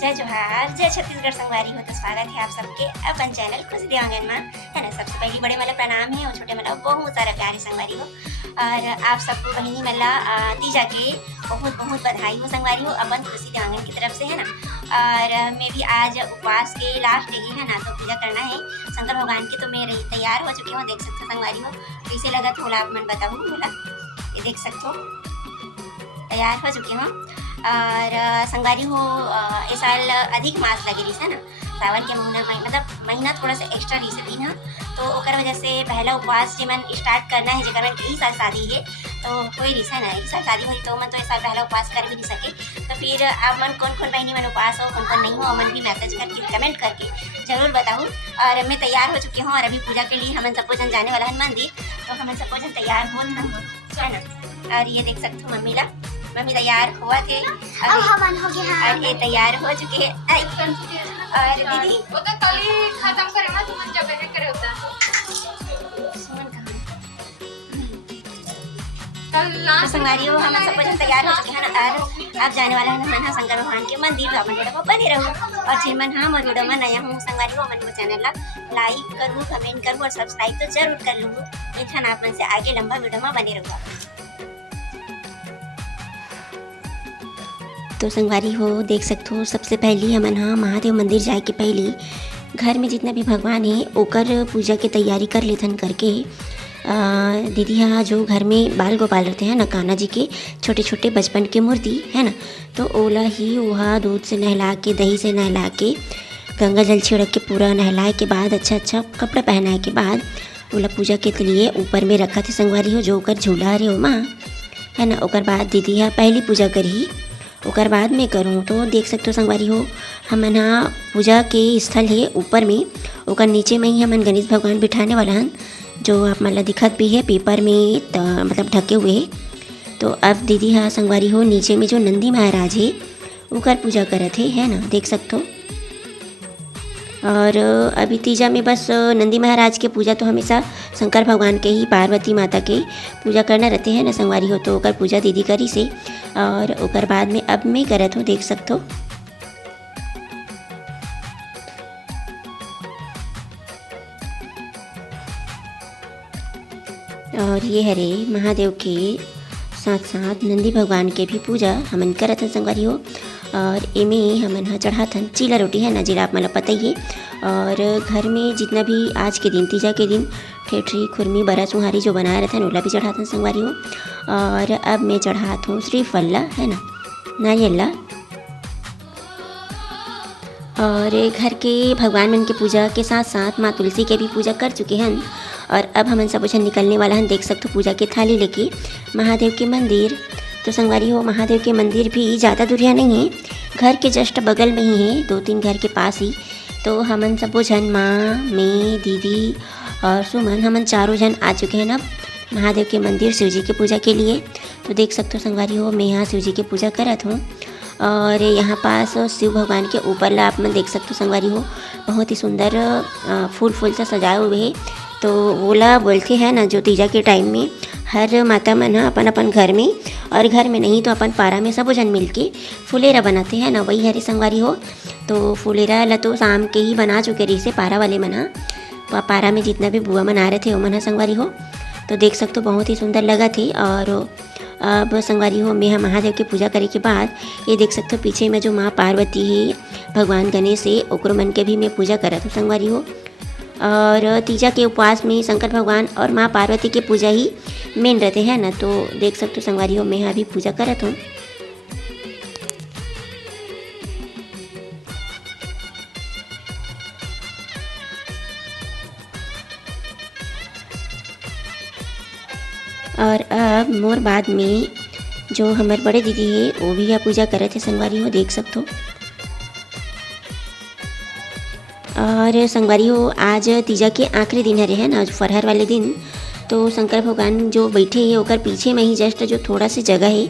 जय जोहार, जय छत्तीसगढ़ संगवारी हो। तो स्वागत है आप सबके अपन चैनल खुशी देवांगन में, है ना। सबसे पहले बड़े वाला प्रणाम है और छोटे वाला बहुत सारा प्यारे संगवारी हो। और आप सबको बहिनी मला तीजा के बहुत बहुत बधाई हो संगवारी हो, अपन खुशी देवांगन की तरफ से, है ना। और मैं भी आज उपवास के लास्ट डे है ना, तो पूजा करना है शंकर भगवान की। तो मैं तैयार हो चुकी हूँ, देख सकते हो संगवारी हो। कैसे लगा थोड़ा आप मन बताऊँ बोला, ये देख सकते हो तैयार हो चुकी हूँ। और संगवारी हो इस साल अधिक मास लगे रही है ना, सावन के महीना मतलब महीना थोड़ा सा एक्स्ट्रा रही से दिन है, तो ओकर वजह से पहला उपवास जो मन स्टार्ट करना है, जेकर मन यही साल शादी है तो कोई रही है ना, एक साल शादी हुई तो मन तो इस साल पहला उपवास कर भी नहीं सके। तो फिर आप मन कौन कौन बहनी मन उपवास हो, कौन कौन नहीं हो, मन भी मैसेज करके कमेंट करके जरूर बताऊँ। और मैं तैयार हो चुकी हूँ और अभी पूजा के लिए हम सबको जन जाने वाला है मंदिर, तो हम सबको जन तैयार हो ना। और ये देख सकते हो मम्मी तैयार हुआ थे अभी, और ये तैयार हो चुके हैं। और दीदी वो तो कल ही खत्म करे ना, तुम जब है करे होता कल संगवारी हो हम सब कुछ तैयार हो चुके हैं ना। और आप जाने वाला है ना शंकर भगवान के मंदिर, अपन वीडियो बने रहो। और जिन मन हम वीडियो में नया हूँ संगवारी हो, मन को चैनल ला लाइक करूँ, कमेंट करूँ और सब्सक्राइब तो जरूर कर लूँगा। इतना आप मन से आगे लंबा वीडियो में बने रहो। तो संगवारी हो देख सकते हो, सबसे पहले हमन हाँ महादेव मंदिर जाए के पहले घर में जितना भी भगवान है ओकर पूजा के तैयारी कर लेथन करके। दीदी हाँ जो घर में बाल गोपाल रहते हैं ना, कान्हा जी के छोटे छोटे बचपन के मूर्ति है ना, तो ओला ही वहाँ दूध से नहला के, दही से नहला के, गंगा जल छिड़क के पूरा नहलाए के बाद अच्छा कपड़ा पहनाए के बाद ओला पूजा के लिए ऊपर में रखा थे संगवारी हो, जो ओकर झूला रहे हो माँ है ना। ओकर बाद दीदी हाँ पहली पूजा करी, ओकर बाद में करूँ। तो देख सकते हो संगवारी हो, हमन हाँ पूजा के स्थल है ऊपर में, ओकर नीचे में ही हमन गणेश भगवान बिठाने वाला हन, जो आप मतलब दिखत भी है पेपर में मतलब ढके हुए है। तो अब दीदी हाँ संगवारी हो नीचे में जो नंदी महाराज है ओकर पूजा करत है ना, देख सकते हो। और अभी तीजा में बस नंदी महाराज के पूजा तो हमेशा शंकर भगवान के ही, पार्वती माता के पूजा करना रहते हैं ना संगवारी हो, तो ओकर पूजा दीदी करी से। और ओकर बाद में अब मैं करत हो, देख सकते हो। और ये हरे महादेव के साथ साथ नंदी भगवान के भी पूजा हमन करत हन संगवारी हो। और एमे हमन हा चढ़ाथन चीला रोटी है ना, जिला आप मतलब पता ही है। और घर में जितना भी आज के दिन तीजा के दिन ठेठरी खुरमी बरा चुहारी जो बनाए रहते हैं ओला भी चढ़ाथन संगवारी हो। और अब मैं चढ़ात हूँ श्रीफल ला है ना, नारियल ला। और घर के भगवान मन के पूजा के साथ साथ माँ तुलसी के भी पूजा कर चुके हैं। और अब हमन सब निकलने वाला हन, देख सकते हो पूजा के थाली लेके महादेव के मंदिर। तो संगवारी हो महादेव के मंदिर भी ज़्यादा दूरिया नहीं है, घर के जस्ट बगल में ही है, 2-3 घर के पास ही। तो हमन सब जन माँ, मैं, दीदी और सुमन, हमन चारों जन आ चुके हैं अब महादेव के मंदिर शिव जी की पूजा के लिए। तो देख सकते हो संगवारी हो, मैं यहाँ शिव जी की पूजा करत हूँ। और यहाँ पास शिव भगवान के ऊपर ला आप मन देख सकते हो संगवारी हो, बहुत ही सुंदर फूल से सजाए हुए है। तो ओला बोलते हैं ना, जो तीजा के टाइम में हर माता मन अपन अपन घर में, और घर में नहीं तो अपन पारा में सब जन मिल के फुलेरा बनाते हैं ना, वही हरी संगवारी हो। तो फुलेरा ला तो शाम के ही बना चुके रही से पारा वाले मन हा, पारा में जितना भी बुआ मन आ रहे थे वो मन संगवारी हो। तो देख सकते हो बहुत ही सुंदर लगा थे। और अब संगवारी हो मैं महादेव की पूजा करे के बाद ये देख सकते हो पीछे में जो माँ पार्वती है, भगवान गणेश है, ओकरो मन के भी मैं पूजा करत हूँ संगवारी हो। और तीजा के उपवास में शंकर भगवान और माँ पार्वती के पूजा ही मेन रहते हैं ना। तो देख सकते हो संगवारी हो मैं यहाँ भी पूजा करत हूँ। और अब मोर बाद में जो हमारे बड़े दीदी है वो भी यहाँ पूजा करे थे संगवारी हो, देख सकते हो। और संगवारी हो आज तीजा के आखिरी दिन हरे है ना, फरहर वाले दिन। तो शंकर भगवान जो बैठे हैं ओकर पीछे में ही जस्ट जो थोड़ा सी जगह है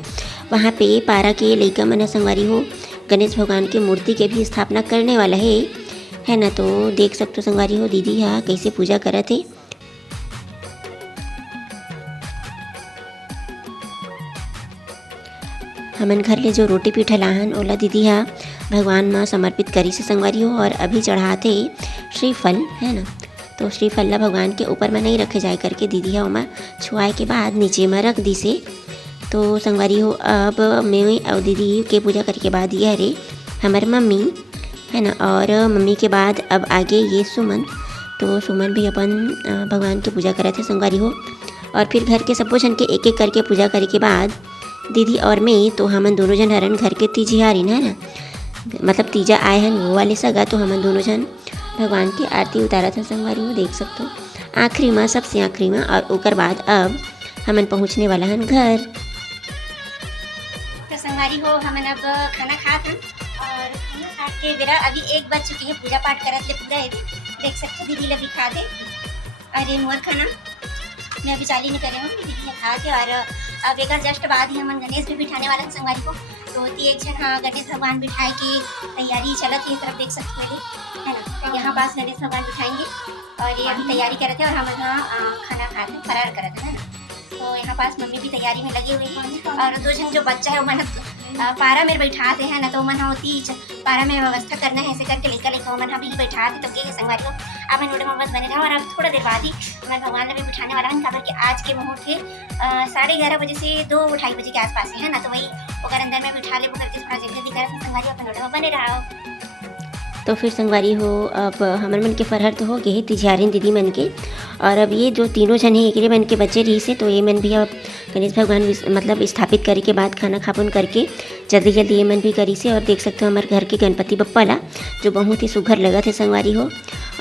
वहाँ पे पारा के लइका मन संगवारी हो गणेश भगवान की मूर्ति के भी स्थापना करने वाला है ना। तो देख सकते हो संगवारी हो दीदी हाँ कैसे पूजा करत है। हमन घर ले जो रोटी पीठा लाहन ओला दीदी हाँ भगवान माँ समर्पित करी से संगवारी हो। और अभी चढ़ाते श्रीफल है ना, तो श्रीफल ला भगवान के ऊपर में नहीं रखे जाए करके दीदी है ओमा छुआए के बाद नीचे में रख दी से। तो संगवारी हो अब मैं और दीदी के पूजा करे के बाद ये रे हमारे मम्मी है ना, और मम्मी के बाद अब आगे ये सुमन। तो सुमन भी अपन भगवान की पूजा करे थे संगवारी हो। और फिर घर के सब जन के एक एक करके पूजा करे के बाद दीदी और मैं तो हमन दोनों जन हरन घर के तीजिहारिन है ना, मतलब तीजा आए हैं वो वाले सगा। तो हमन दोनों जन भगवान की आरती उतारा था संगवारी हो, देख सकते हो आखिरी में, सबसे आखिरी में। और उकर बाद अब हमन पहुँचने वाला हन घर। तो संगवारी हो हमन अब खाना खात हन और खाना खा के बेरा अभी 1 बज चुके हैं, पूजा पाठ करत ले पूरा है देख सकते दीदी ले भी खा दे। अरे मोर खाना मैं अभी चाली नहीं करे हूँ, दीदी ने खा के। और अब एक जस्ट बाद ही हमन गणेश भी बिठाने वाला हैं संगवारी को। तो एक जन हाँ गणेश भगवान बिठाए की तैयारी चलत है, तरफ देख सकते हो है ना, यहाँ पास गणेश भगवान बिठाएंगे और ये अभी तैयारी करते हैं। और हम यहाँ खाना खाते हैं, फरार करते हैं ना। तो यहाँ पास मम्मी भी तैयारी में लगी हुई है। और 2 जन जो बच्चा है वो मन पारा में बैठाते हैं ना, तो मन होती पारा में व्यवस्था करना है ऐसे करके लेकर मन भी बैठाते। तो के संगवारी को अब नोटे में बस बने रहा। और अब थोड़ा देर बाद ही मैं भगवान ने भी बिठाने वाला हूँ, खबर कि आज के मुहूर्त है 11:30 बजे से 2-2:30 बजे के आसपास है ना। तो वही अगर अंदर में बिठा ले करके थोड़ा जल्दी दिखा रहा संगवारी अपन नोटे में बने रहा। तो फिर संगवारी हो अब हमर मन के फरहर तो हो गए है तिजहारिन दीदी मन के। और अब ये जो तीनों जन है एक मन के बच्चे रही से, तो ये मन भी अब गणेश भगवान मतलब स्थापित करे के बाद खाना खापन करके जल्दी जल्दी ये मन भी करी से। और देख सकते हो हमारे घर के गणपति बप्पा ला जो बहुत ही सुघर लगा थे संगवारी हो।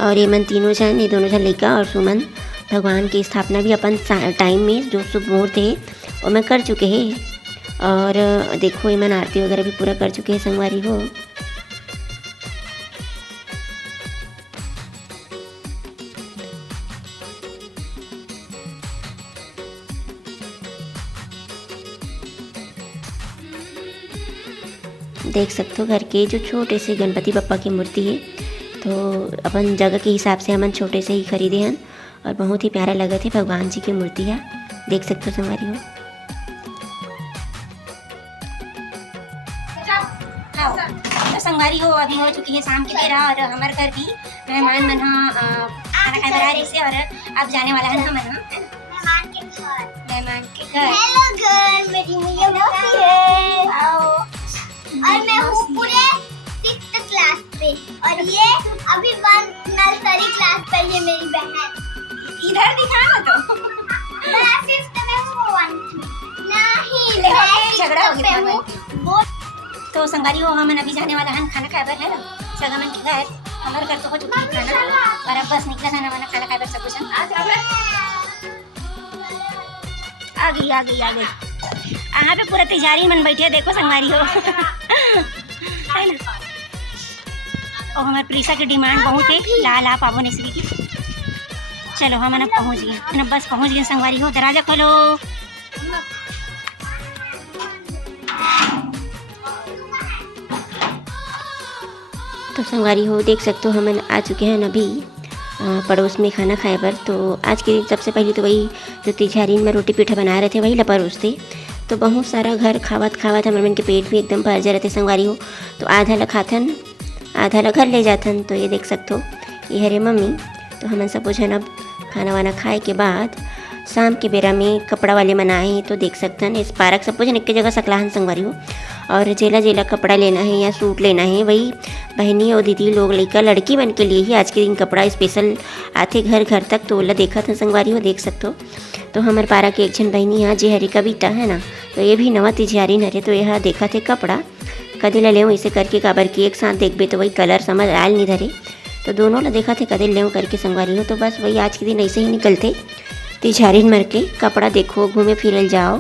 और ये मन तीनों जन, ये दोनों जन लड़का और सुमन भगवान की स्थापना भी अपन टाइम में जो शुभ मुहूर्त है वो मैं कर चुके हैं। और देखो ये मन आरती वगैरह भी पूरा कर चुके हैं संगवारी हो। देख सकते हो घर के जो छोटे से गणपति बप्पा की मूर्ति है, तो अपन जगह के हिसाब से हमन छोटे से ही खरीदे हैं और बहुत ही प्यारा लगा थे भगवान जी की मूर्ति है, देख सकते हो संगवारी हो। तो संगवारी हो अभी हो चुकी है शाम की बेरा और हमारे घर भी मेहमान मन खाना खाए बना रही से। और अब जाने वाला है हमन मेहमान के घर। हेलो घर, मेरी मैया मौसी है। आओ। और मैं हूँ पूरे 6th क्लास पे और ये अभी 1 नर्सरी क्लास पे ये मेरी बहन। इधर दिखा ना तो मैं 5th में हूँ 1 नहीं मैं झगड़ा हो गया हूँ वो। तो संगवारी हो हमन अभी जाने वाला है खाना खाए बर है ना सगामन के घर। हमारे घर तो हो चुकी है खाना और अब बस निकला है ना खाना खाए बर सब कुछ आ गई यहाँ पे पूरा तिजारी मन बैठे देखो संगवारी हो है ना। और हमारे प्रीसा की डिमांड बहुत है लाल आप आबो नेसरी की। चलो हम ना पहुँच गए ना, बस पहुँच गए संगवारी हो। दरवाजा खोलो। तो संगवारी हो देख सकते हो हम आ चुके हैं अभी पड़ोस में खाना खाए पर। तो आज के दिन सबसे पहले तो वही जो तिजहारिन में रोटी पीठा बना रहे थे वही ला परोसते। तो बहुत सारा घर खावत हमारे मन के पेट भी एकदम भर जा रहे थे संगवारी हो। तो आधा ला खाथन आधा ला घर ले जाथन। तो ये देख सकते हो ये हरे मम्मी। तो हमन सब जन अब खाना वाना खाए के बाद शाम के बेरा में कपड़ा वाले मनाए। तो देख सकते हैं इस पार्क सब जन एक जगह सकलाहन संगवारी हो। और जेला जेला कपड़ा लेना है या सूट लेना है वही बहनी और दीदी लोग लड़का लड़की बन के लिए ही आज के दिन कपड़ा स्पेशल आते घर घर तक। तो ओला देखा था संगवारी हो देख सकते हो। तो हमारे पारा के एक जन बहनी यहाँ जे हरी कविता है ना, तो ये भी नवा तिजहारिन हरे। तो यह देखा थे कपड़ा कदे ला लें इसे करके काबर की एक साथ देखबे तो वही कलर समझ आयल नहीं धरे। तो दोनों ला देखा थे कदे लें करके संगवारी हो। तो बस वही आज के दिन ऐसे ही निकलते तिजहारिन मर के कपड़ा देखो घूमे फिरल जाओ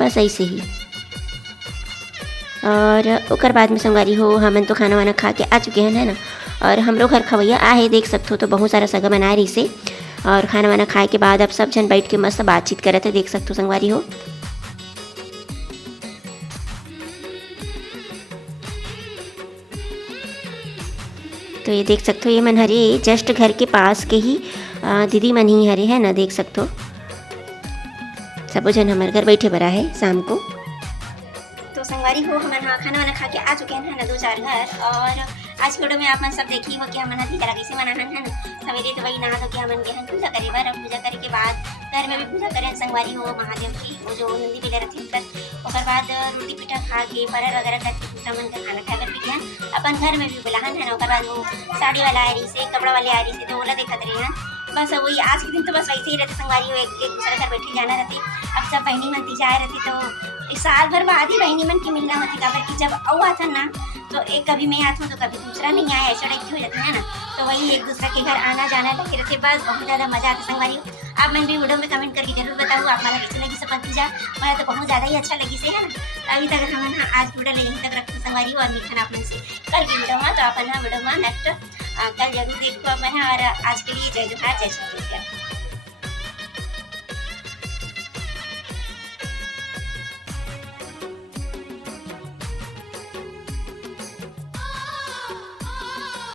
बस ऐसे ही। और ओकर बाद में संगवारी हो हमन तो खाना वाना खा के आ चुके हैं है ना। और हम लोग घर खवैया आहे देख सकते हो। तो बहुत सारा सगा बना रही से और खाना वाना खाए के बाद अब सब जन बैठ के मस्त बातचीत करे थे देख सकते हो संगवारी हो। तो ये देख सकते हो ये मन हरे जस्ट घर के पास के ही दीदी मन ही हरे है ना, देख सकते हो सब जन हमारे घर बैठे बरा है शाम को। तो संगवारी हो हमन हाँ खाना वाना खा के आ चुके हैं ना 2-4 घर। और आज के वीडियो में आप मन सब देखी हो कि हमन अभी तरह कैसे मनाहन है सवेरे तो वही नहा धो के हमन गए पूजा करे बर। पूजा करे के बाद घर में भी पूजा करें संगवारी हो महादेव की वो जो नंदी पीले रथी ओकर बाद रोटी पिठा खा के फरर वगैरह करके दूसरा मन का खाना खा कर भी गए अपन घर में भी बुलाहन है। ओकर बाद वो साड़ी वाला आ रही से कपड़ा वाले आ रही से तो ओला देखत रही हैं। बस वही आज के दिन तो बस वैसे ही रहते संगवारी हो एक दूसरे घर बैठे जाना रहती। अब सब बहनी मन जाए रहती तो इस साल भर बाद ही बहनी मन की मिलना होती काबर कि जब औ आता ना तो एक कभी मैं आता हूँ तो कभी दूसरा नहीं आया ऐसा टाइप की हो जाती है ना। तो वही एक दूसरे के घर आना जाना लगे रहते बस बहुत ज़्यादा मजा आता संगवारी। आप मैंने भी वीडियो में कमेंट करके जरूर बताऊँ आप मला कैसे लगी सब पूजा। मैं तो बहुत ज़्यादा ही अच्छा लगी से है ना। अभी तक हम आज वीडियो यहीं तक रखते संगवारी और मिलना अपन से कल की वीडियो में। तो अपन वीडियो में नेक्स्ट कल जरूर देखो अपन और आज के लिए जय जोहार जय छत्तीसगढ़।